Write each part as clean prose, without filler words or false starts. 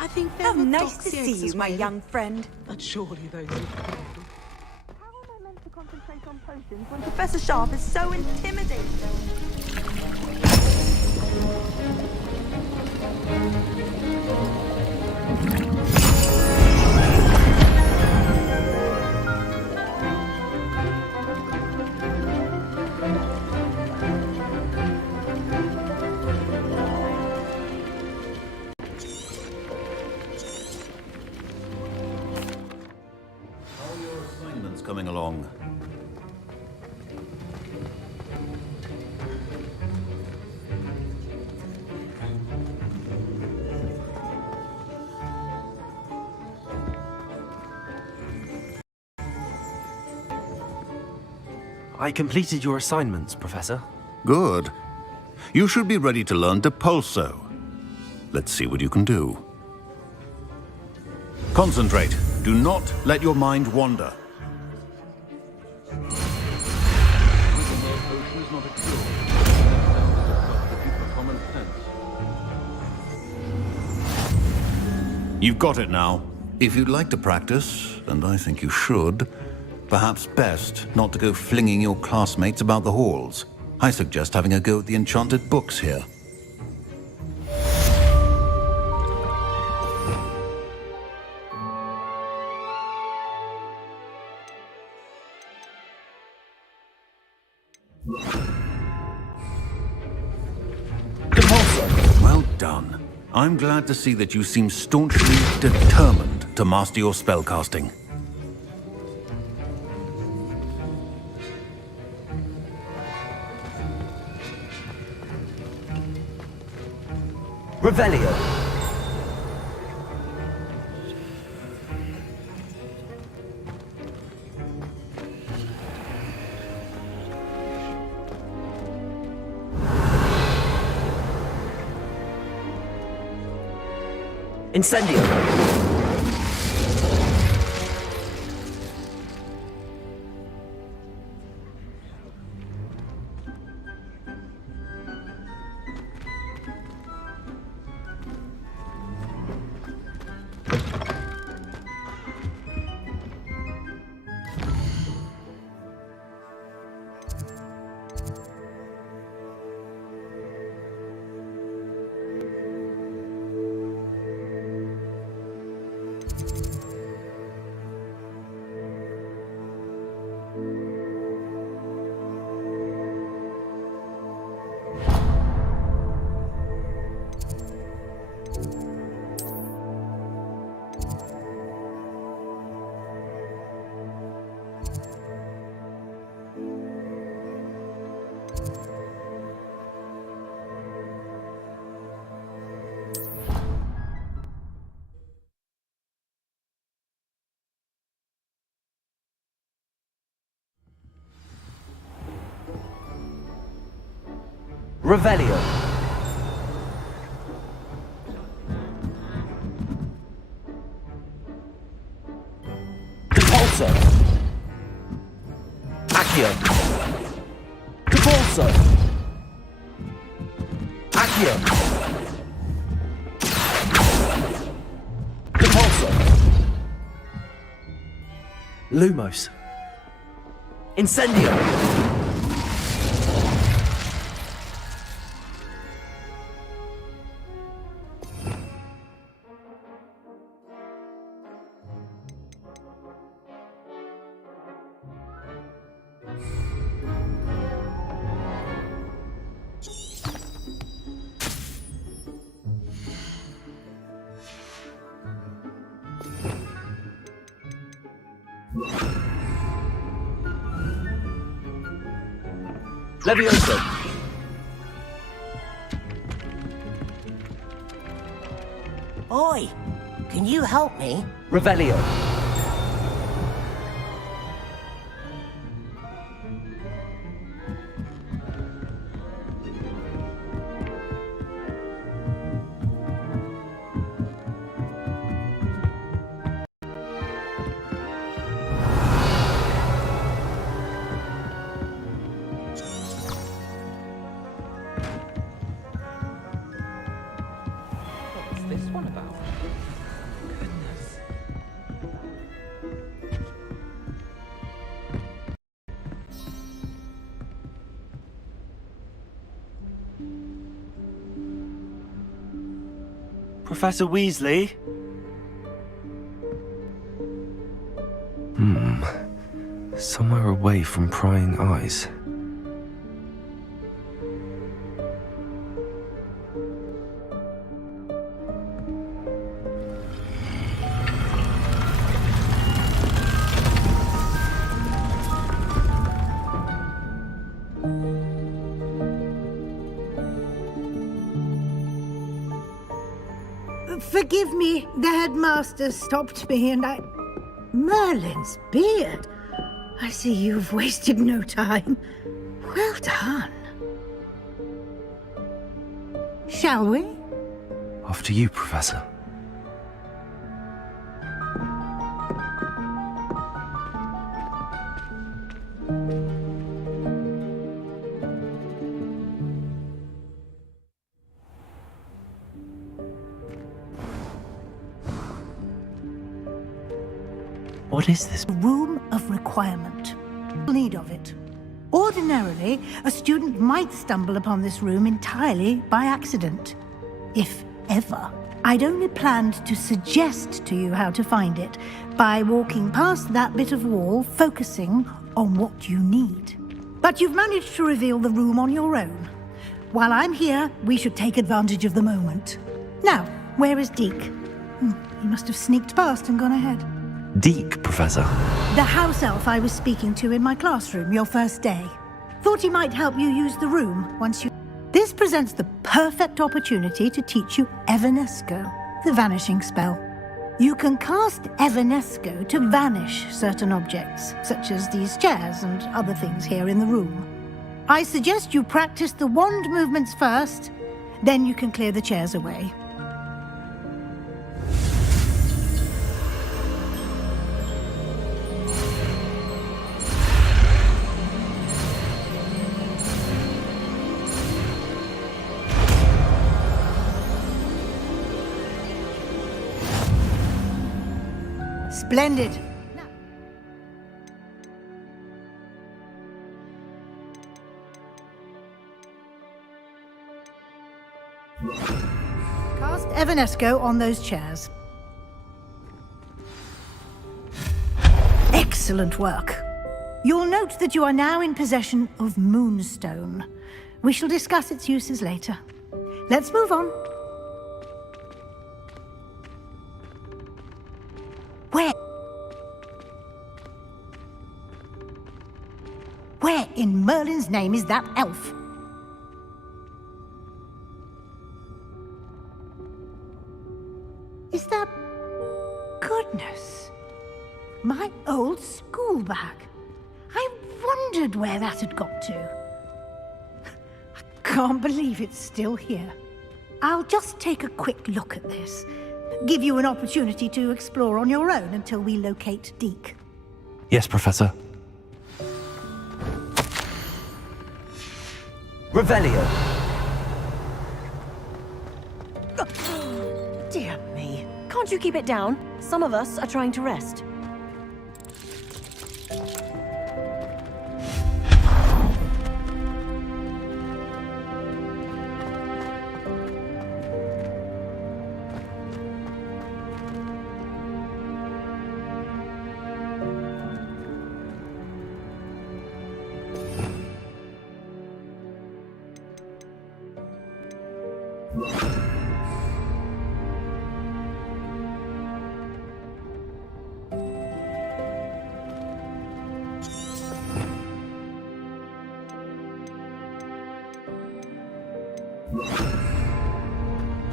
I think How nice to see you, my young friend. But surely those who How am I meant to concentrate on potions when Professor Sharp is so intimidating? Coming along. I completed your assignments, Professor. Good. You should be ready to learn Depulso. Let's see what you can do. Concentrate. Do not let your mind wander. You've got it now. If you'd like to practice, and I think you should, perhaps best not to go flinging your classmates about the halls. I suggest having a go at the enchanted books here. Well done. I'm glad to see that you seem staunchly determined to master your spellcasting. Revelio. Incendio. Revelio. Depulso. Accio. Depulso. Accio. Depulso. Lumos. Incendio. Levioso! Oi! Can you help me? Revelio! What's this one about? Goodness. Professor Weasley? Somewhere away from prying eyes. Forgive me, the headmaster stopped me and I... Merlin's beard. I see you've wasted no time. Well done. Shall we? After you, Professor. What is this? Room of requirement. Need of it. Ordinarily, a student might stumble upon this room entirely by accident. If ever. I'd only planned to suggest to you how to find it by walking past that bit of wall, focusing on what you need. But you've managed to reveal the room on your own. While I'm here, we should take advantage of the moment. Now, where is Deke? He must have sneaked past and gone ahead. Deke, Professor. The house elf I was speaking to in my classroom your first day. Thought he might help you use the room once you... This presents the perfect opportunity to teach you Evanesco, the vanishing spell. You can cast Evanesco to vanish certain objects, such as these chairs and other things here in the room. I suggest you practice the wand movements first, then you can clear the chairs away. Splendid. Cast Evanesco on those chairs. Excellent work. You'll note that you are now in possession of Moonstone. We shall discuss its uses later. Let's move on. Where in Merlin's name is that elf? Is that... Goodness. My old school bag. I wondered where that had got to. I can't believe it's still here. I'll just take a quick look at this. Give you an opportunity to explore on your own until we locate Deke. Yes, Professor. Revelio! Dear me. Can't you keep it down? Some of us are trying to rest.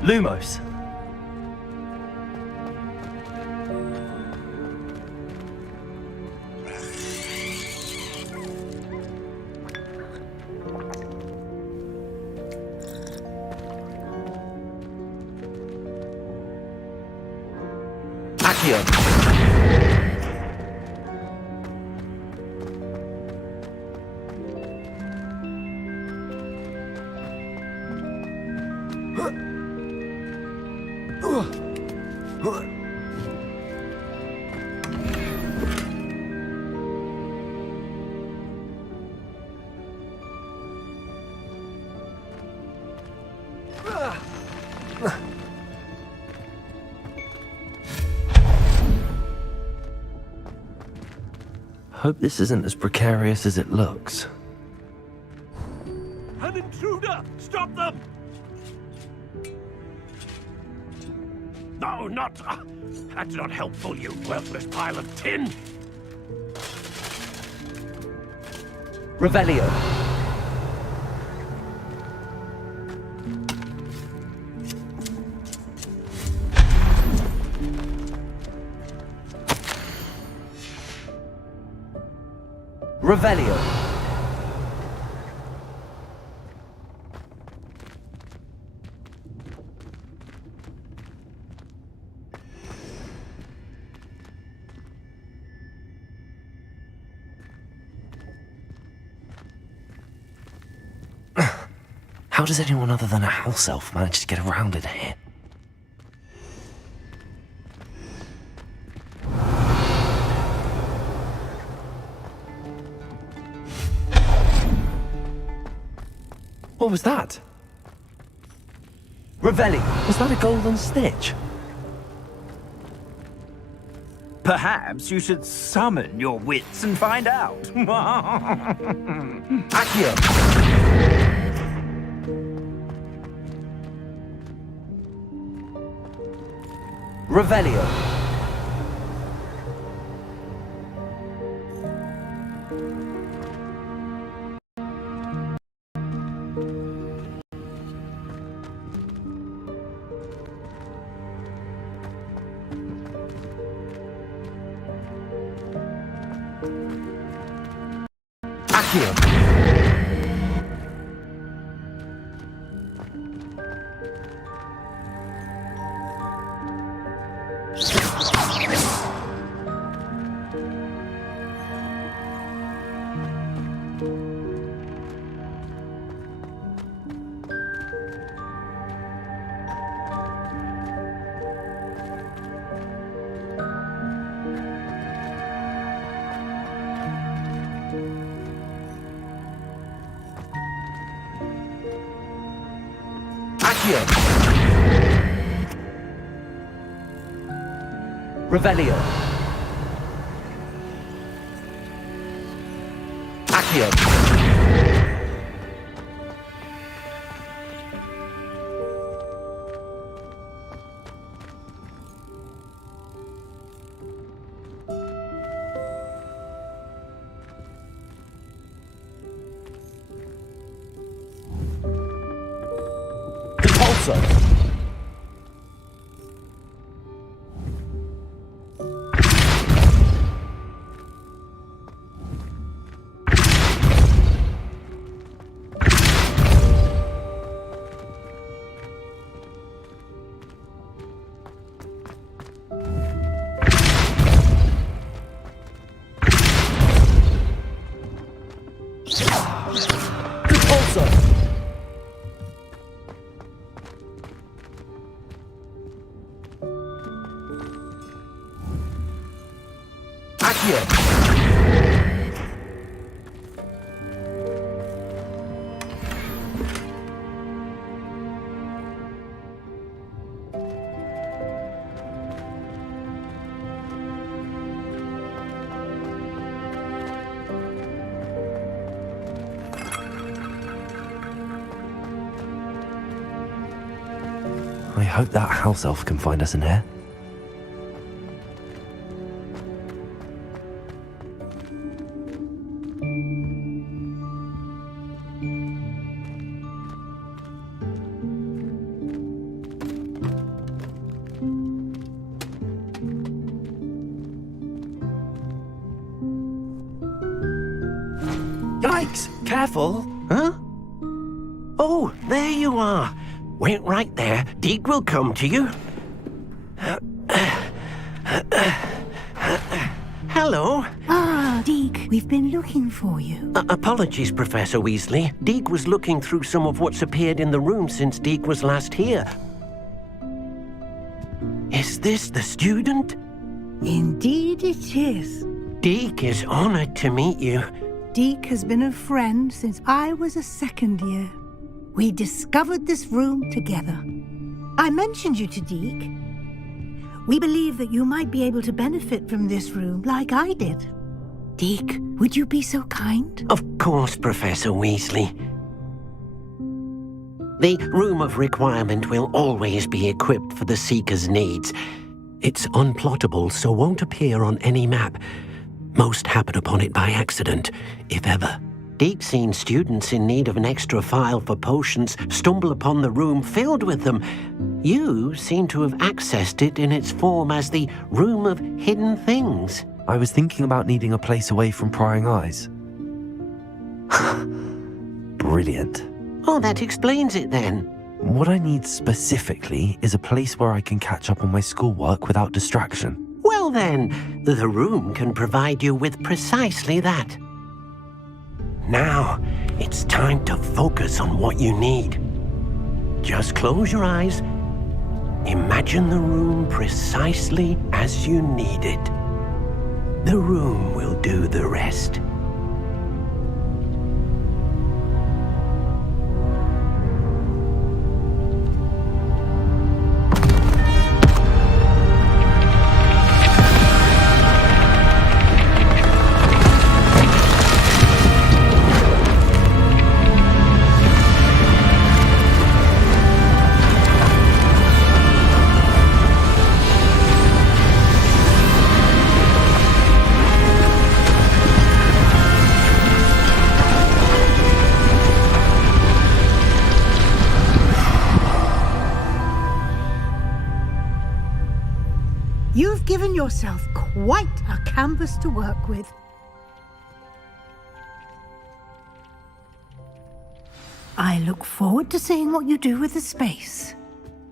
Lumos. Accio. Hope this isn't as precarious as it looks. An intruder! Stop them! No, not... that's not helpful, you worthless pile of tin! Revelio. Revelio. How does anyone other than a house elf manage to get around in here? What was that? Revelli, was that a golden stitch? Perhaps you should summon your wits and find out. Accio. Revelio. Accio. Accio. Revelio. Accio. Repulsor. Repulsor. Accio. I hope that house elf can find us in here. Yikes! Careful! Huh? Oh, there you are. Wait right there. Deek will come to you. Hello. Ah, Deek, we've been looking for you. Apologies, Professor Weasley. Deek was looking through some of what's appeared in the room since Deek was last here. Is this the student? Indeed it is. Deek is honored to meet you. Deek has been a friend since I was a second year. We discovered this room together. I mentioned you to Deek. We believe that you might be able to benefit from this room like I did. Deek, would you be so kind? Of course, Professor Weasley. The Room of Requirement will always be equipped for the Seeker's needs. It's unplottable, so won't appear on any map. Most happen upon it by accident, if ever. Deek's seen students in need of an extra file for potions stumble upon the room filled with them. You seem to have accessed it in its form as the Room of Hidden Things. I was thinking about needing a place away from prying eyes. Brilliant. Oh, that explains it then. What I need specifically is a place where I can catch up on my schoolwork without distraction. Well then, the room can provide you with precisely that. Now, it's time to focus on what you need. Just close your eyes. Imagine the room precisely as you need it. The room will do the rest. You've given yourself quite a canvas to work with. I look forward to seeing what you do with the space.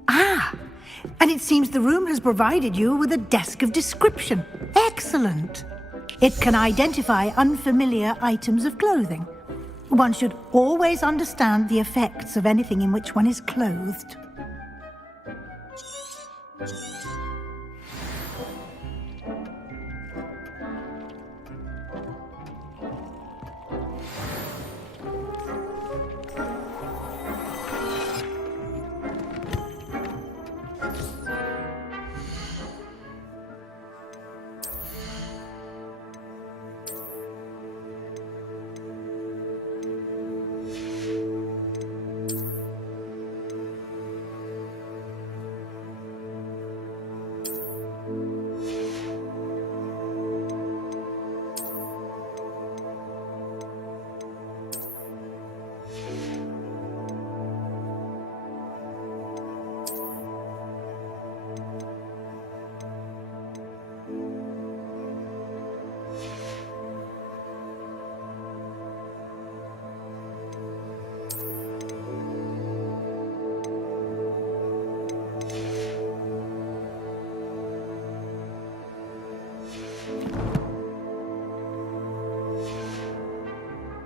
Ah, and it seems the room has provided you with a desk of description. Excellent. It can identify unfamiliar items of clothing. One should always understand the effects of anything in which one is clothed.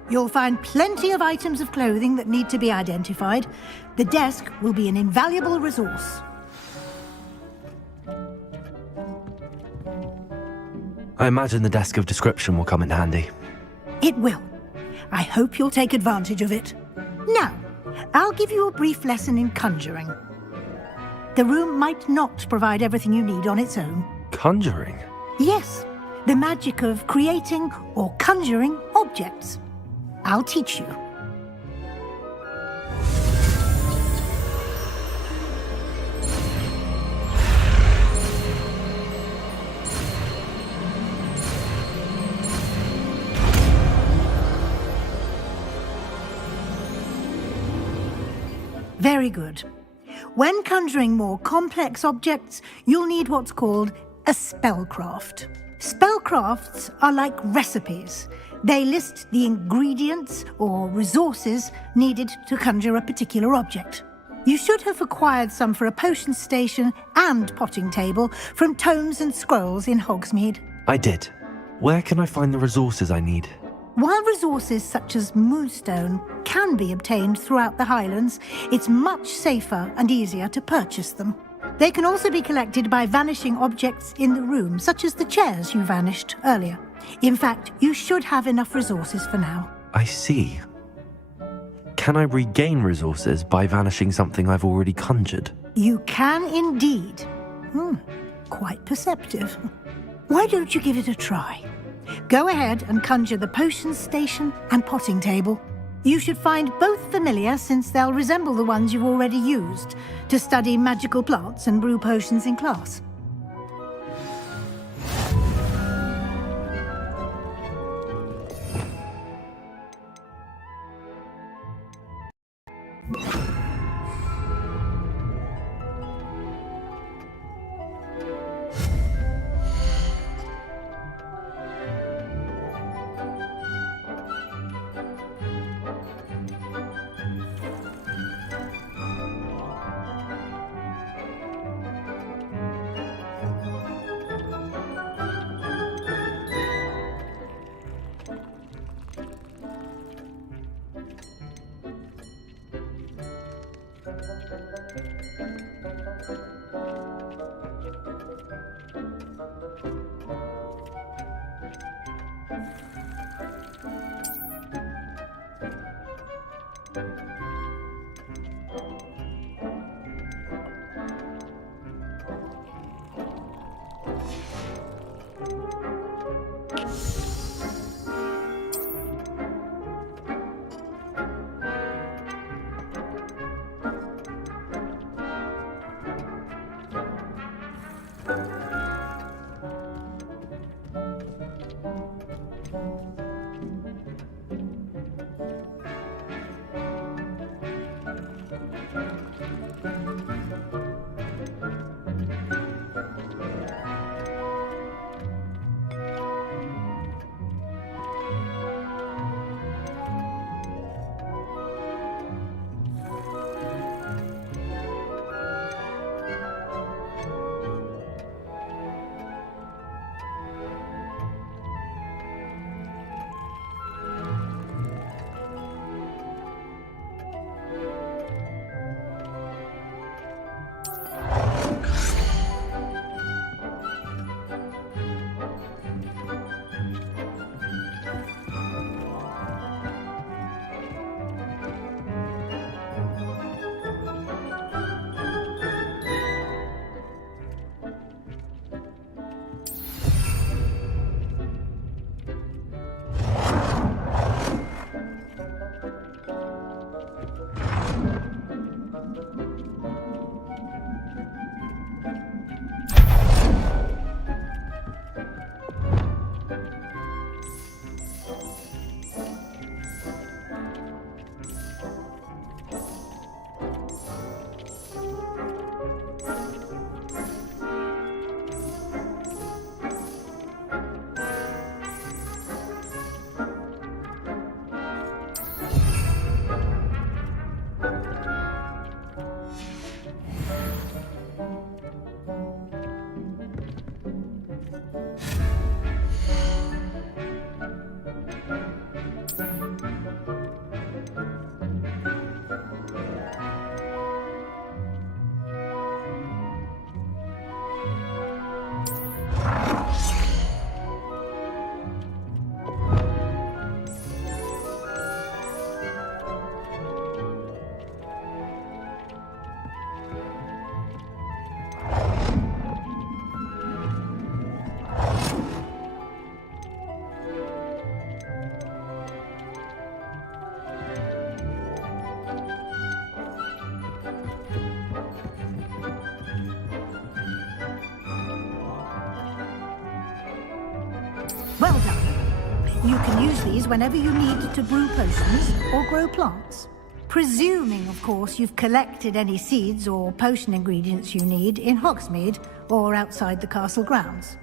You'll find plenty of items of clothing that need to be identified. The desk will be an invaluable resource. I imagine the desk of description will come in handy. It will. I hope you'll take advantage of it. Now, I'll give you a brief lesson in conjuring. The room might not provide everything you need on its own. Conjuring? Yes, the magic of creating or conjuring objects. I'll teach you. Very good. When conjuring more complex objects, you'll need what's called a spellcraft. Spellcrafts are like recipes. They list the ingredients or resources needed to conjure a particular object. You should have acquired some for a potion station and potting table from tomes and scrolls in Hogsmeade. I did. Where can I find the resources I need? While resources such as moonstone can be obtained throughout the Highlands, it's much safer and easier to purchase them. They can also be collected by vanishing objects in the room, such as the chairs you vanished earlier. In fact, you should have enough resources for now. I see. Can I regain resources by vanishing something I've already conjured? You can indeed. Quite perceptive. Why don't you give it a try? Go ahead and conjure the potion station and potting table. You should find both familiar, since they'll resemble the ones you've already used to study magical plants and brew potions in class. Well done. You can use these whenever you need to brew potions or grow plants. Presuming, of course, you've collected any seeds or potion ingredients you need in Hogsmeade or outside the castle grounds.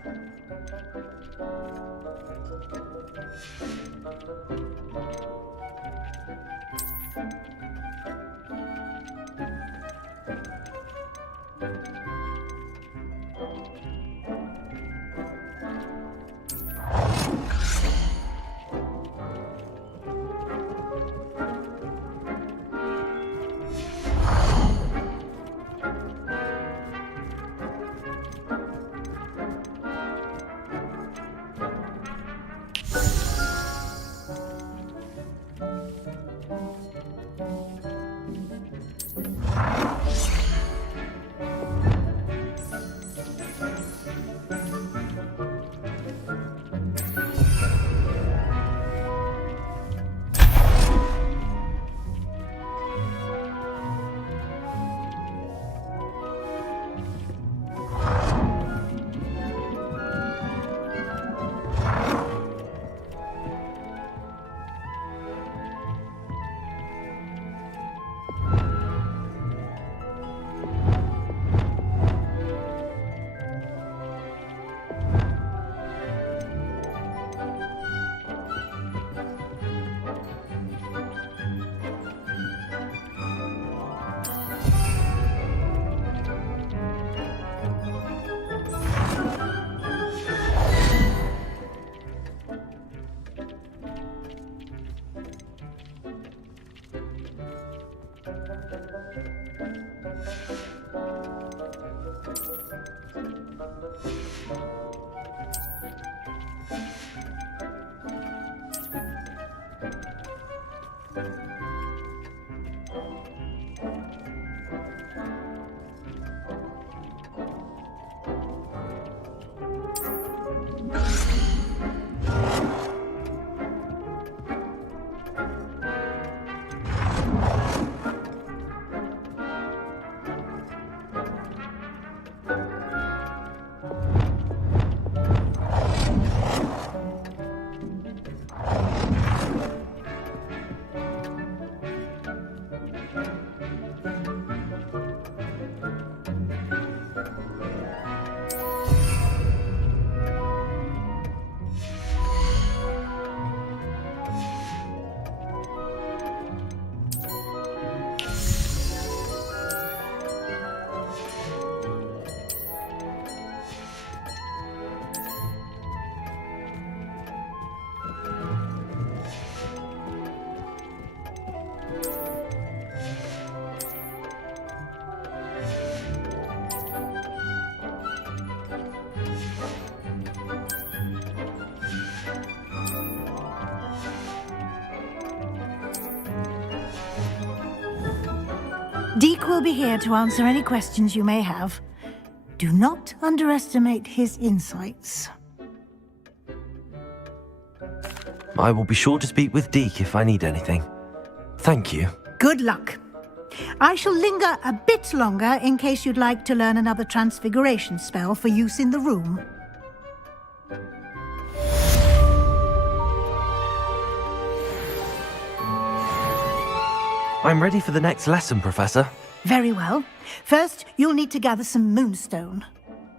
Deke will be here to answer any questions you may have. Do not underestimate his insights. I will be sure to speak with Deke if I need anything. Thank you. Good luck. I shall linger a bit longer in case you'd like to learn another transfiguration spell for use in the room. I'm ready for the next lesson, Professor. Very well. First, you'll need to gather some moonstone.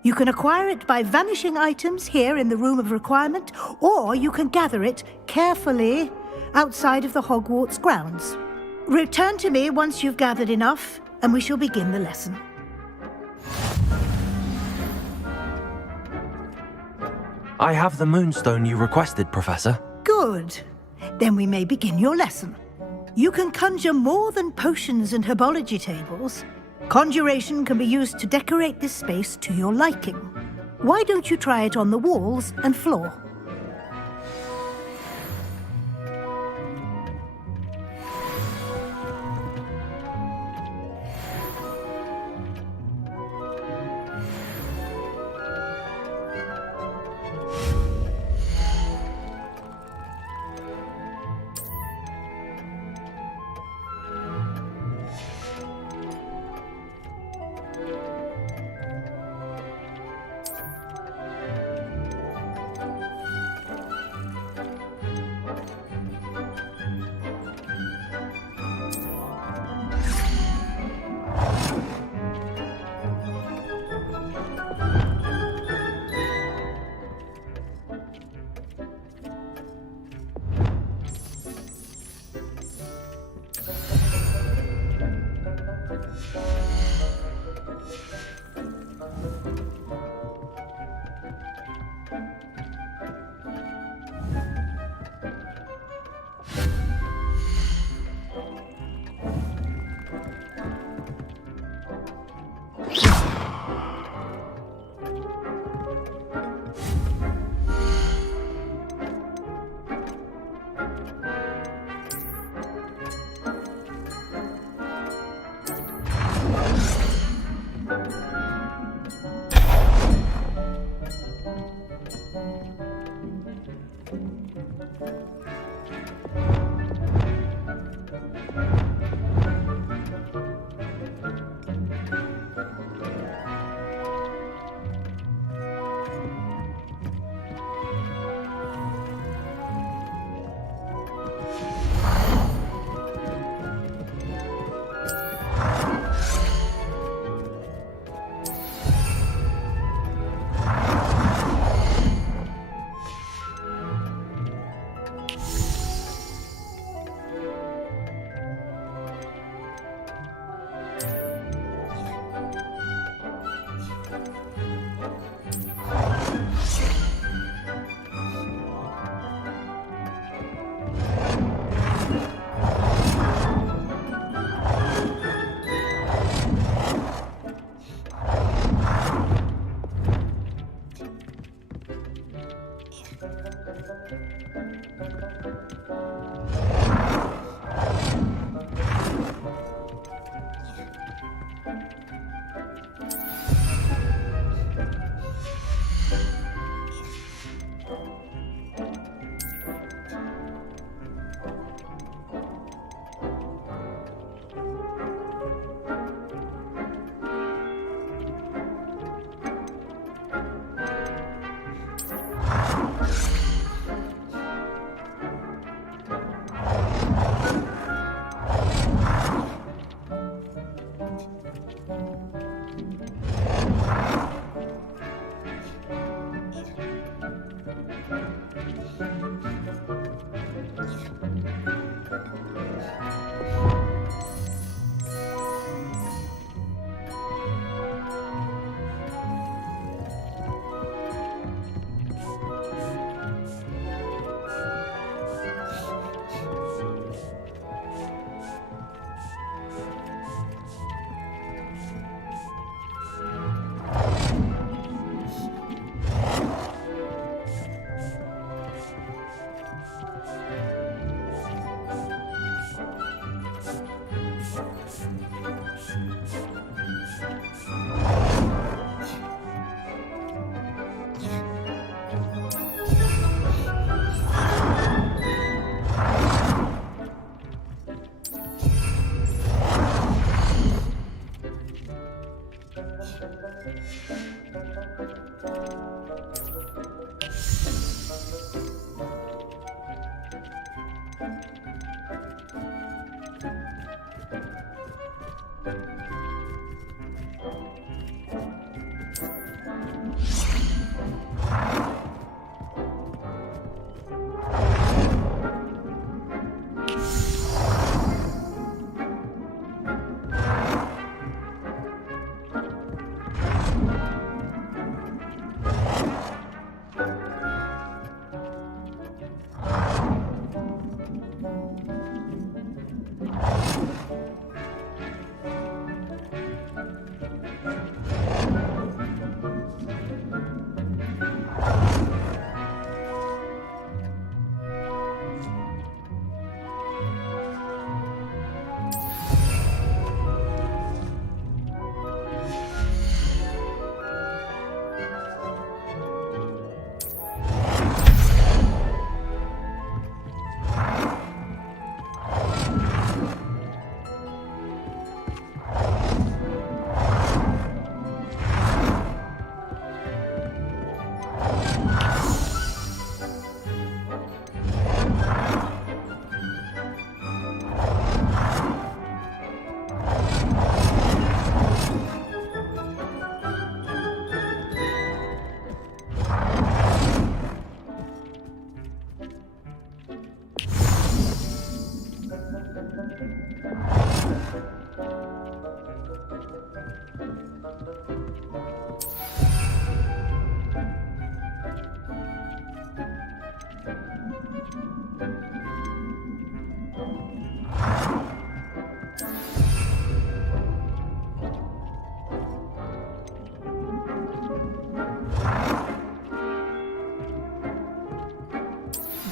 You can acquire it by vanishing items here in the Room of Requirement, or you can gather it carefully outside of the Hogwarts grounds. Return to me once you've gathered enough, and we shall begin the lesson. I have the moonstone you requested, Professor. Good. Then we may begin your lesson. You can conjure more than potions and herbology tables. Conjuration can be used to decorate this space to your liking. Why don't you try it on the walls and floor?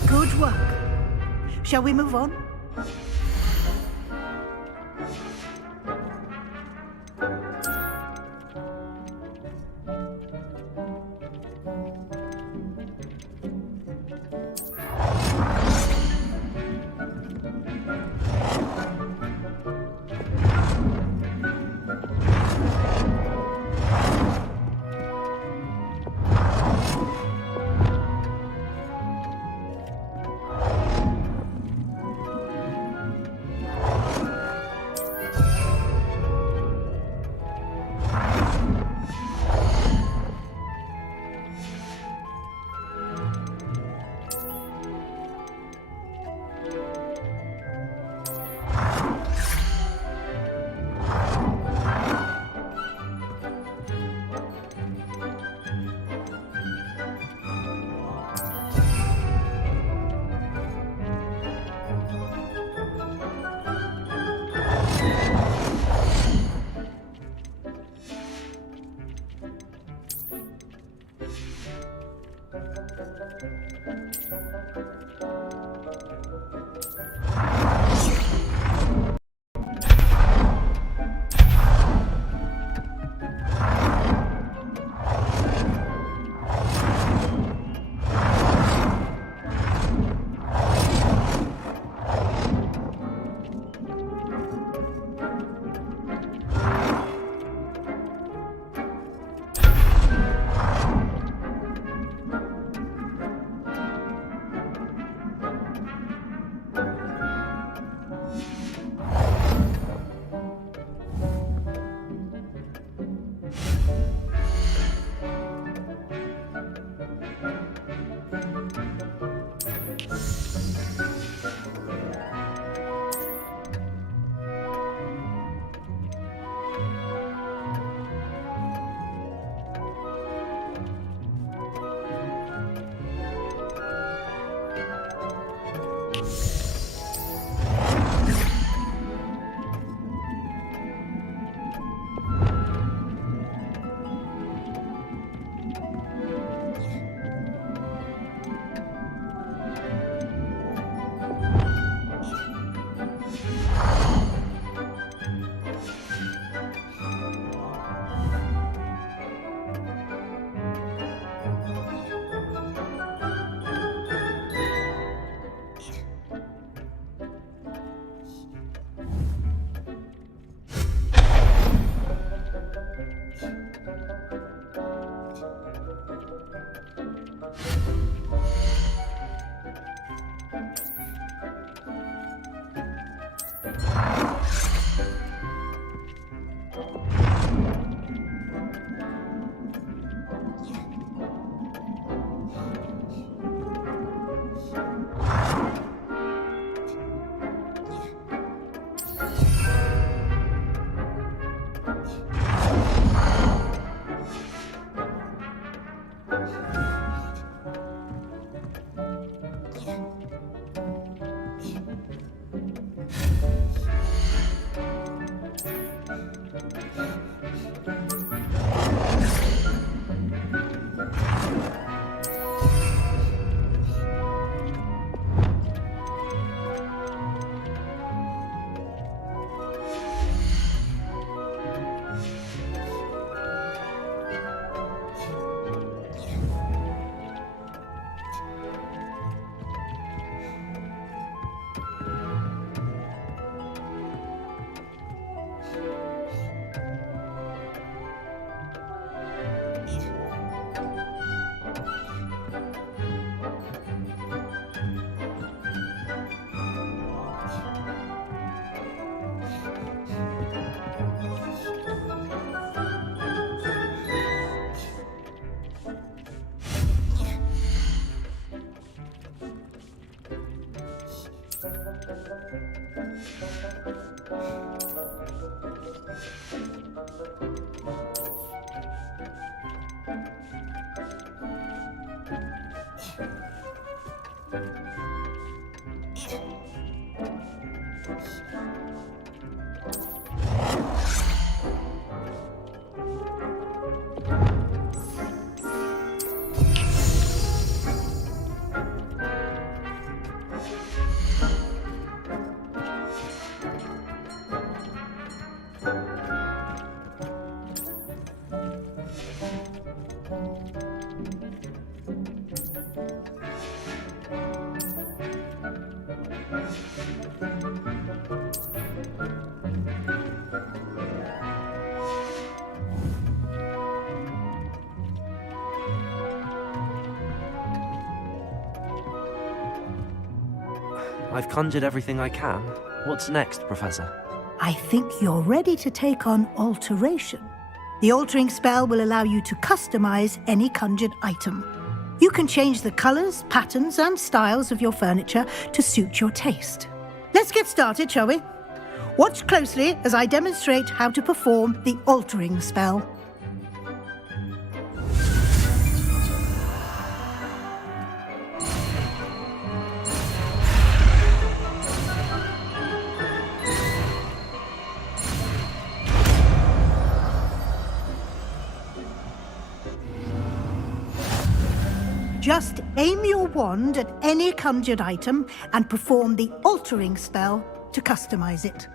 Good work. Shall we move on? I've conjured everything I can. What's next, Professor? I think you're ready to take on alteration. The altering spell will allow you to customize any conjured item. You can change the colors, patterns, and styles of your furniture to suit your taste. Let's get started, shall we? Watch closely as I demonstrate how to perform the altering spell. Just aim your wand at any conjured item and perform the altering spell to customize it.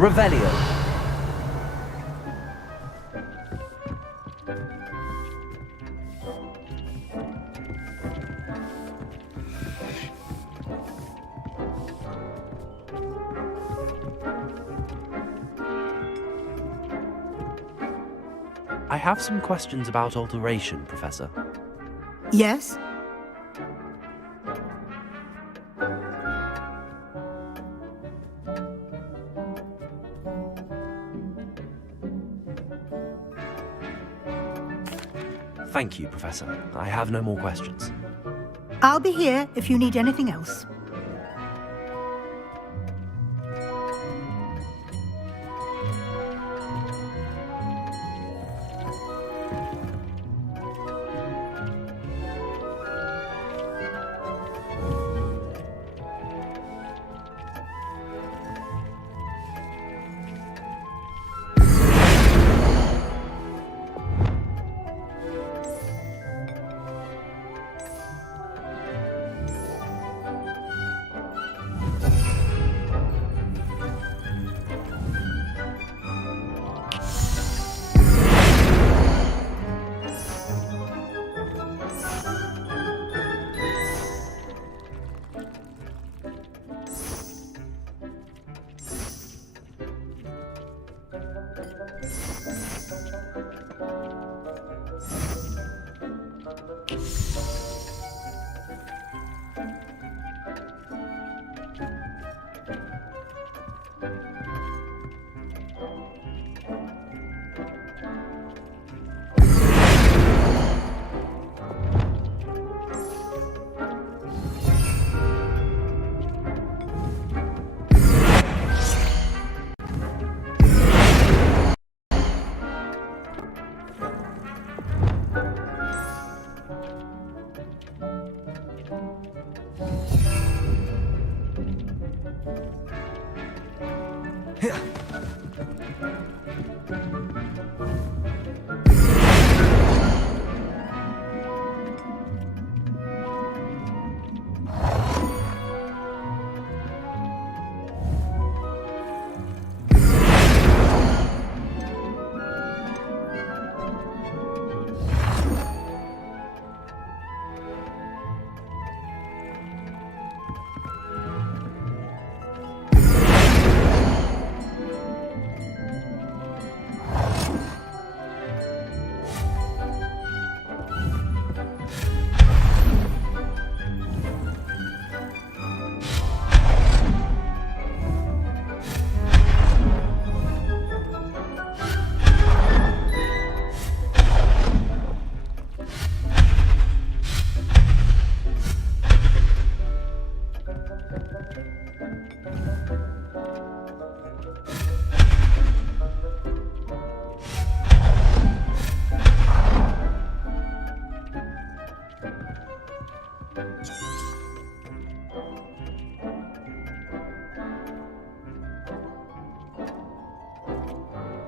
Revelio. I have some questions about alteration, Professor. Yes? Thank you, Professor. I have no more questions. I'll be here if you need anything else.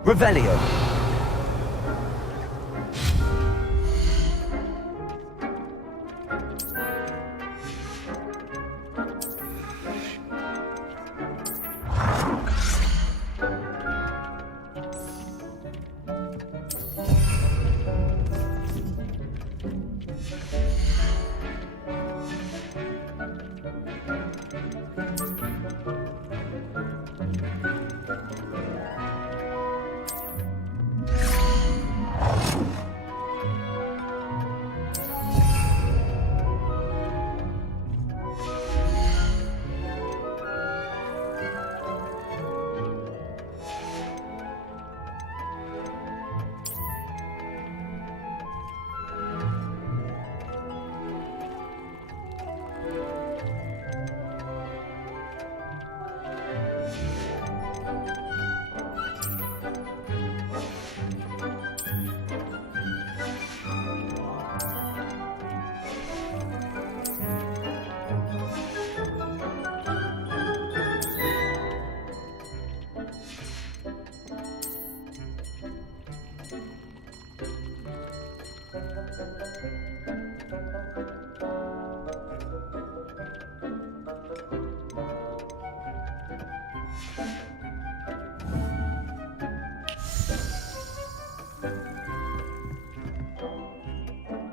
Revelio.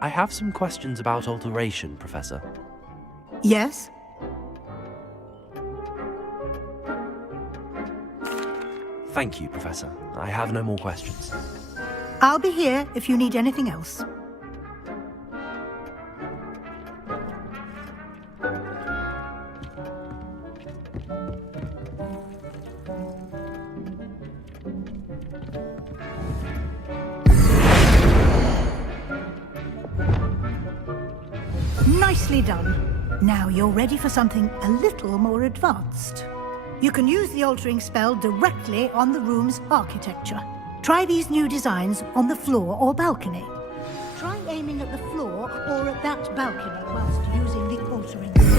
I have some questions about alteration, Professor. Yes? Thank you, Professor. I have no more questions. I'll be here if you need anything else. Nicely done. Now you're ready for something a little more advanced. You can use the altering spell directly on the room's architecture. Try these new designs on the floor or balcony. Try aiming at the floor or at that balcony whilst using the altering spell.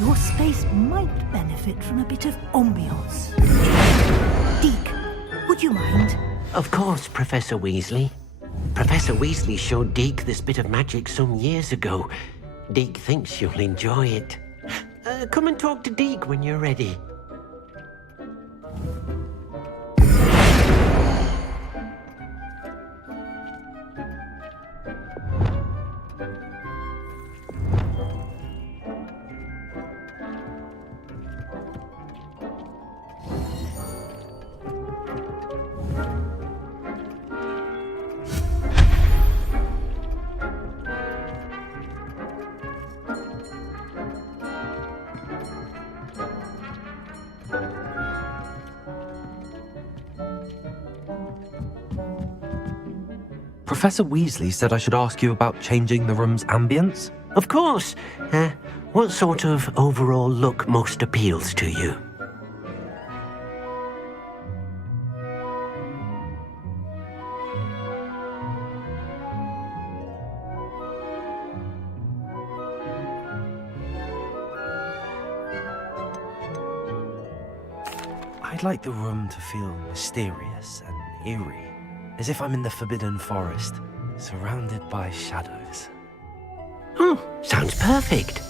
Your space might benefit from a bit of ambiance. Deke, would you mind? Of course, Professor Weasley. Professor Weasley showed Deke this bit of magic some years ago. Deke thinks you'll enjoy it. Come and talk to Deke when you're ready. Professor Weasley said I should ask you about changing the room's ambience? Of course. What sort of overall look most appeals to you? I'd like the room to feel mysterious and eerie, as if I'm in the Forbidden Forest, surrounded by shadows. Oh, sounds perfect.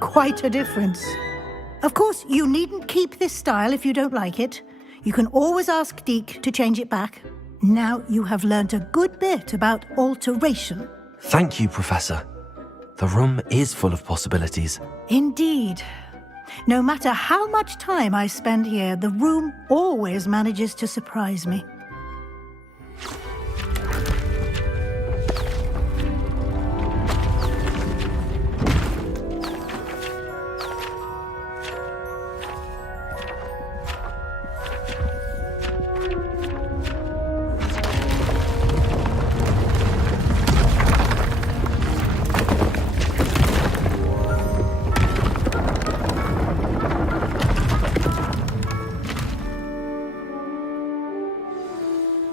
Quite a difference. Of course, you needn't keep this style if you don't like it. You can always ask Deke to change it back. Now you have learnt a good bit about alteration. Thank you, Professor. The room is full of possibilities. Indeed. No matter how much time I spend here, the room always manages to surprise me.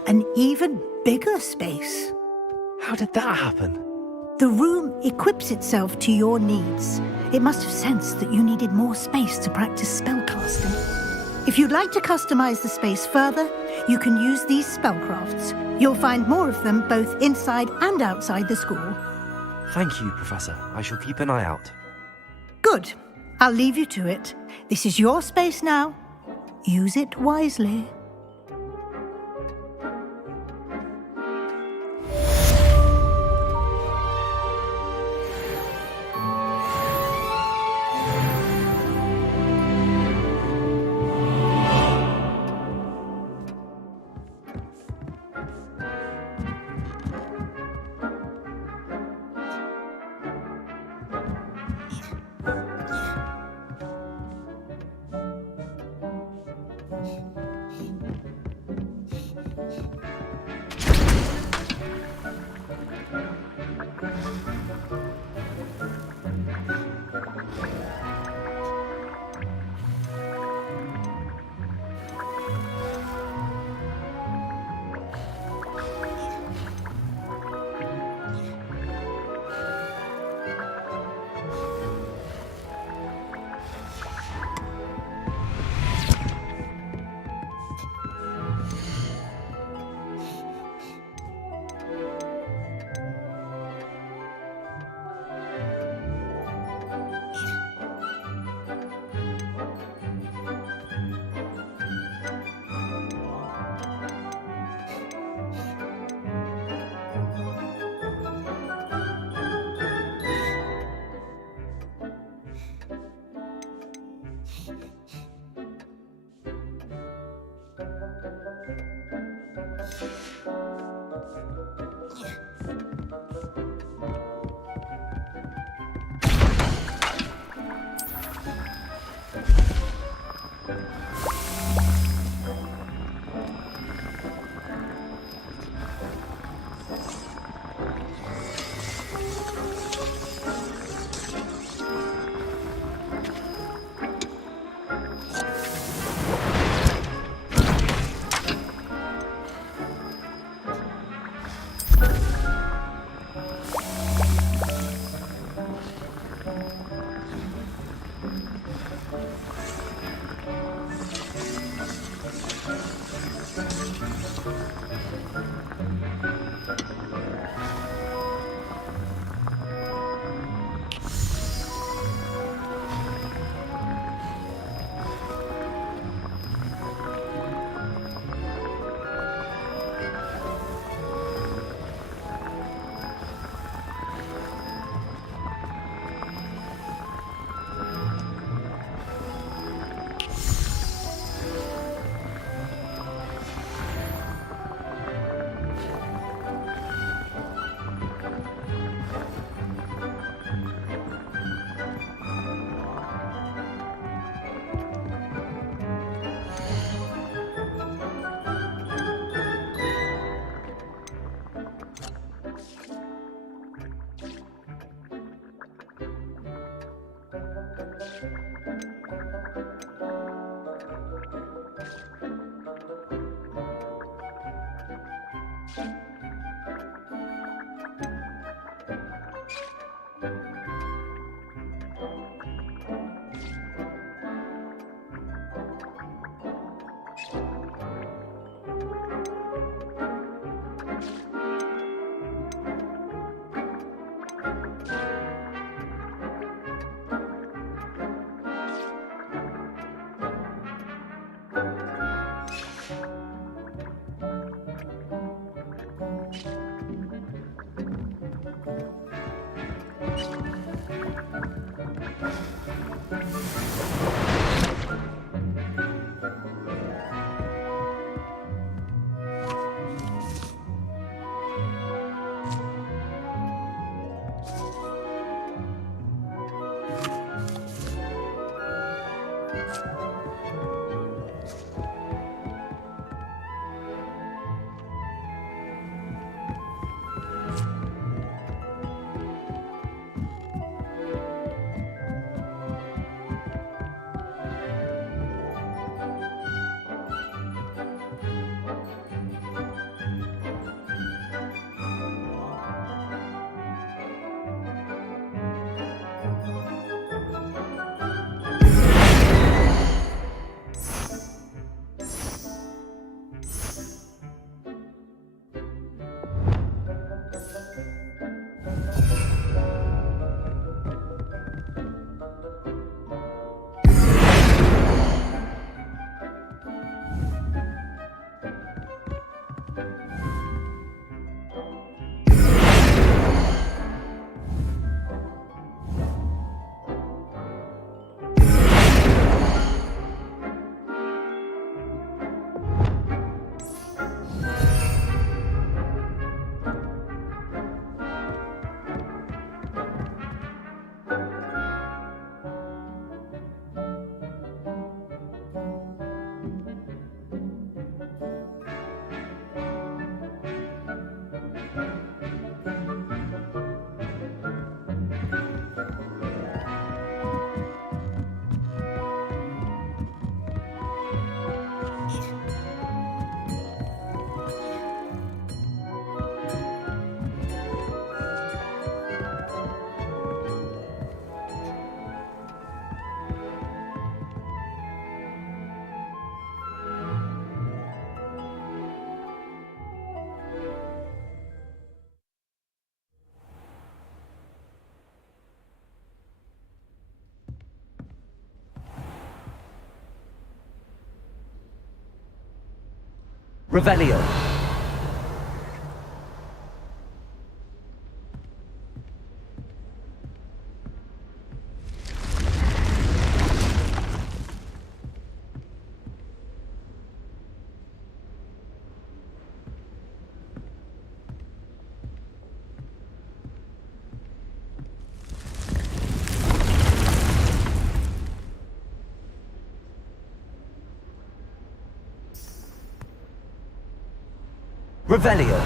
An even bigger space. How did that happen? The room equips itself to your needs. It must have sensed that you needed more space to practice spellcasting. If you'd like to customize the space further, you can use these spellcrafts. You'll find more of them both inside and outside the school. Thank you, Professor. I shall keep an eye out. Good. I'll leave you to it. This is your space now. Use it wisely. Revelio. Revelio!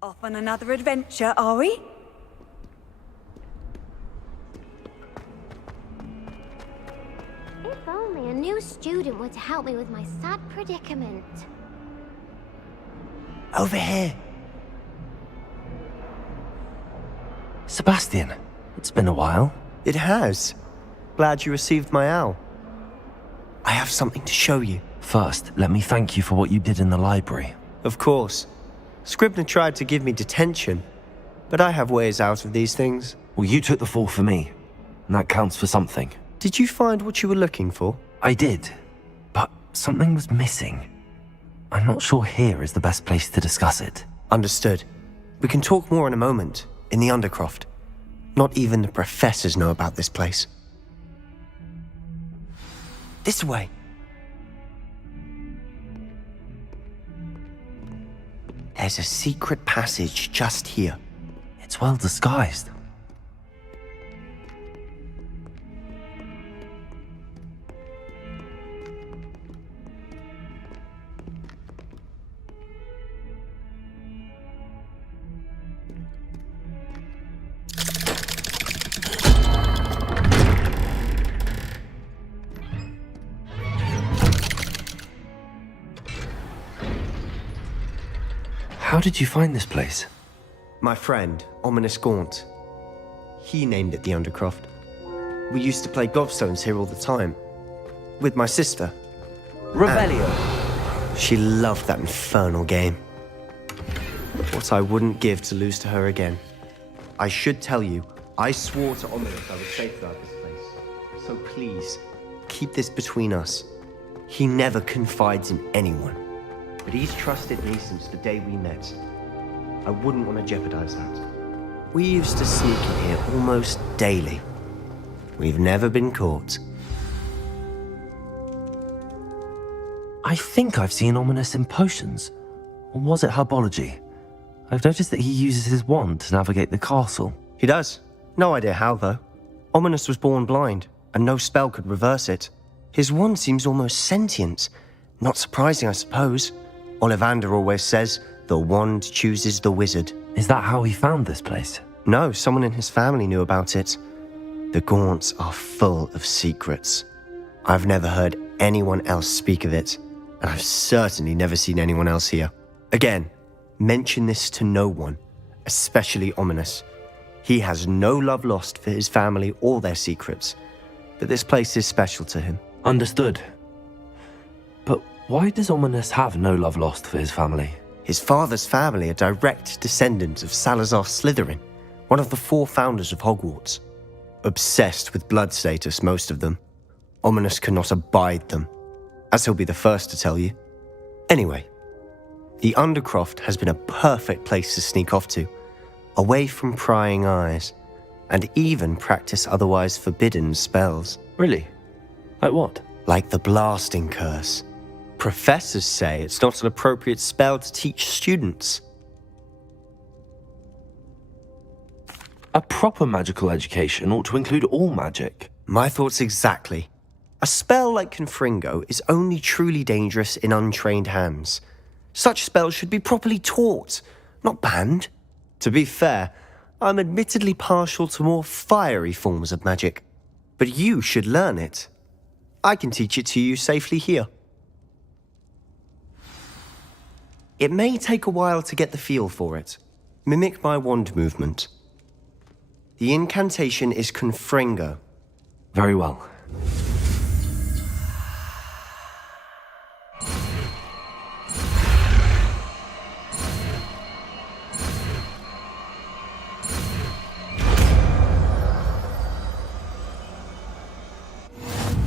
Off on another adventure, are we? If only a new student were to help me with my sad predicament. Over here. Sebastian, it's been a while. It has. Glad you received my owl. I have something to show you. First, let me thank you for what you did in the library. Of course. Scribner tried to give me detention, but I have ways out of these things. Well, you took the fall for me, and that counts for something. Did you find what you were looking for? I did, but something was missing. I'm not sure here is the best place to discuss it. Understood. We can talk more in a moment, in the Undercroft. Not even the professors know about this place. This way. There's a secret passage just here. It's well disguised. How did you find this place? My friend, Ominous Gaunt. He named it the Undercroft. We used to play gobstones here all the time. With my sister. Revelio. She loved that infernal game. What I wouldn't give to lose to her again. I should tell you, I swore to Ominous I would safeguard this place. So please, keep this between us. He never confides in anyone. But he's trusted me since the day we met. I wouldn't want to jeopardize that. We used to sneak in here almost daily. We've never been caught. I think I've seen Ominous in potions. Or was it herbology? I've noticed that he uses his wand to navigate the castle. He does. No idea how, though. Ominous was born blind, and no spell could reverse it. His wand seems almost sentient. Not surprising, I suppose. Ollivander always says, the wand chooses the wizard. Is that how he found this place? No, someone in his family knew about it. The Gaunts are full of secrets. I've never heard anyone else speak of it, and I've certainly never seen anyone else here. Again, mention this to no one, especially Ominous. He has no love lost for his family or their secrets, but this place is special to him. Understood. But why does Ominous have no love lost for his family? His father's family are direct descendants of Salazar Slytherin, one of the 4 founders of Hogwarts. Obsessed with blood status, most of them. Ominous cannot abide them, as he'll be the first to tell you. Anyway, the Undercroft has been a perfect place to sneak off to, away from prying eyes, and even practice otherwise forbidden spells. Really? Like what? Like the blasting curse. Professors say it's not an appropriate spell to teach students. A proper magical education ought to include all magic. My thoughts exactly. A spell like Confringo is only truly dangerous in untrained hands. Such spells should be properly taught, not banned. To be fair, I'm admittedly partial to more fiery forms of magic. But you should learn it. I can teach it to you safely here. It may take a while to get the feel for it. Mimic my wand movement. The incantation is Confringo. Very well.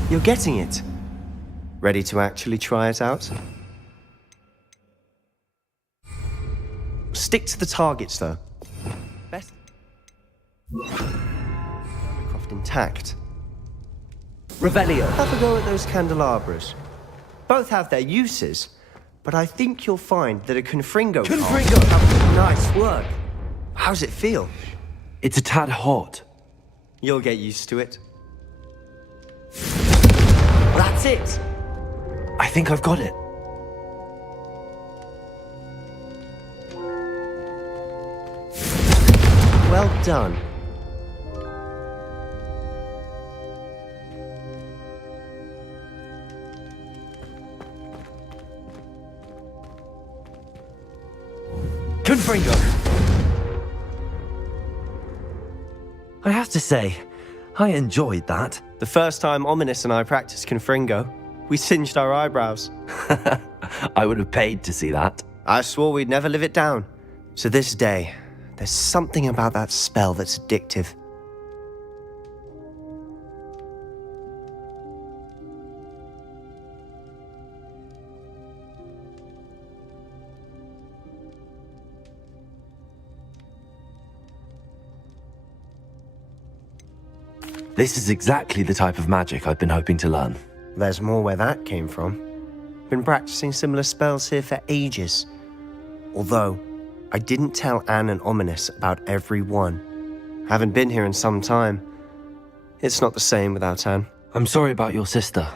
You're getting it. Ready to actually try it out? Stick to the targets, though. Best. Croft intact. Revelio. Have a go at those candelabras. Both have their uses, but I think you'll find that a Confringo. Confringo! Nice work. How's it feel? It's a tad hot. You'll get used to it. That's it! I think I've got it. Well done. Confringo! I have to say, I enjoyed that. The first time Ominous and I practiced Confringo, we singed our eyebrows. I would have paid to see that. I swore we'd never live it down. To this day, there's something about that spell that's addictive. This is exactly the type of magic I've been hoping to learn. There's more where that came from. Been practicing similar spells here for ages. Although, I didn't tell Anne and Ominous about every one. Haven't been here in some time. It's not the same without Anne. I'm sorry about your sister.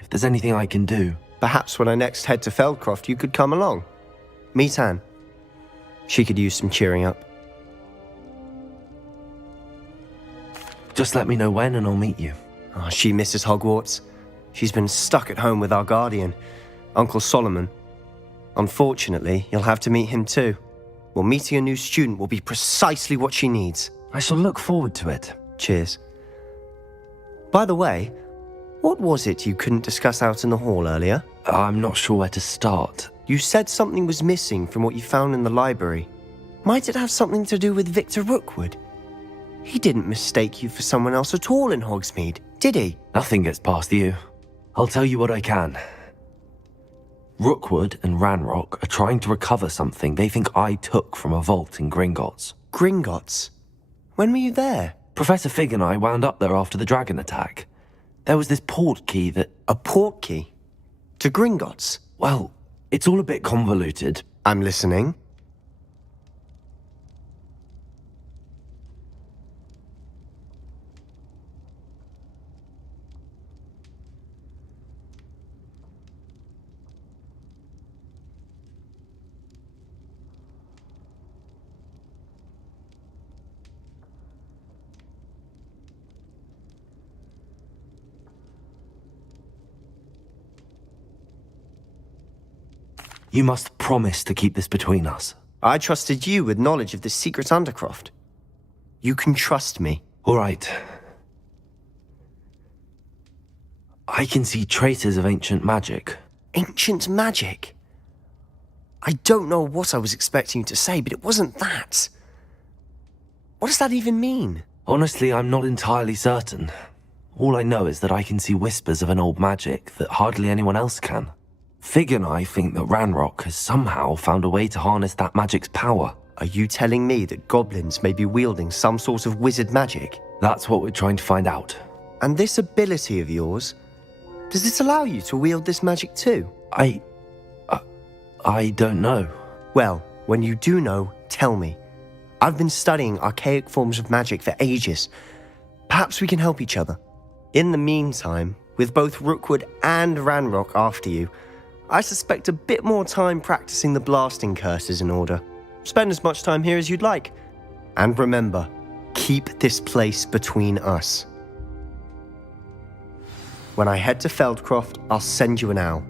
If there's anything I can do... Perhaps when I next head to Feldcroft, you could come along. Meet Anne. She could use some cheering up. Just let me know when and I'll meet you. Oh, she misses Hogwarts. She's been stuck at home with our guardian, Uncle Solomon. Unfortunately, you'll have to meet him too. Well, meeting a new student will be precisely what she needs. I shall look forward to it. Cheers. By the way, what was it you couldn't discuss out in the hall earlier? I'm not sure where to start. You said something was missing from what you found in the library. Might it have something to do with Victor Rookwood? He didn't mistake you for someone else at all in Hogsmeade, did he? Nothing gets past you. I'll tell you what I can. Rookwood and Ranrock are trying to recover something they think I took from a vault in Gringotts. Gringotts? When were you there? Professor Fig and I wound up there after the dragon attack. There was this port key that... A port key? To Gringotts? Well, it's all a bit convoluted. I'm listening. You must promise to keep this between us. I trusted you with knowledge of the secret Undercroft. You can trust me. All right. I can see traces of ancient magic. Ancient magic? I don't know what I was expecting you to say, but it wasn't that. What does that even mean? Honestly, I'm not entirely certain. All I know is that I can see whispers of an old magic that hardly anyone else can. Fig and I think that Ranrock has somehow found a way to harness that magic's power. Are you telling me that goblins may be wielding some sort of wizard magic? That's what we're trying to find out. And this ability of yours, does this allow you to wield this magic too? I don't know. Well, when you do know, tell me. I've been studying archaic forms of magic for ages. Perhaps we can help each other. In the meantime, with both Rookwood and Ranrock after you, I suspect a bit more time practicing the blasting curse is in order. Spend as much time here as you'd like. And remember, keep this place between us. When I head to Feldcroft, I'll send you an owl.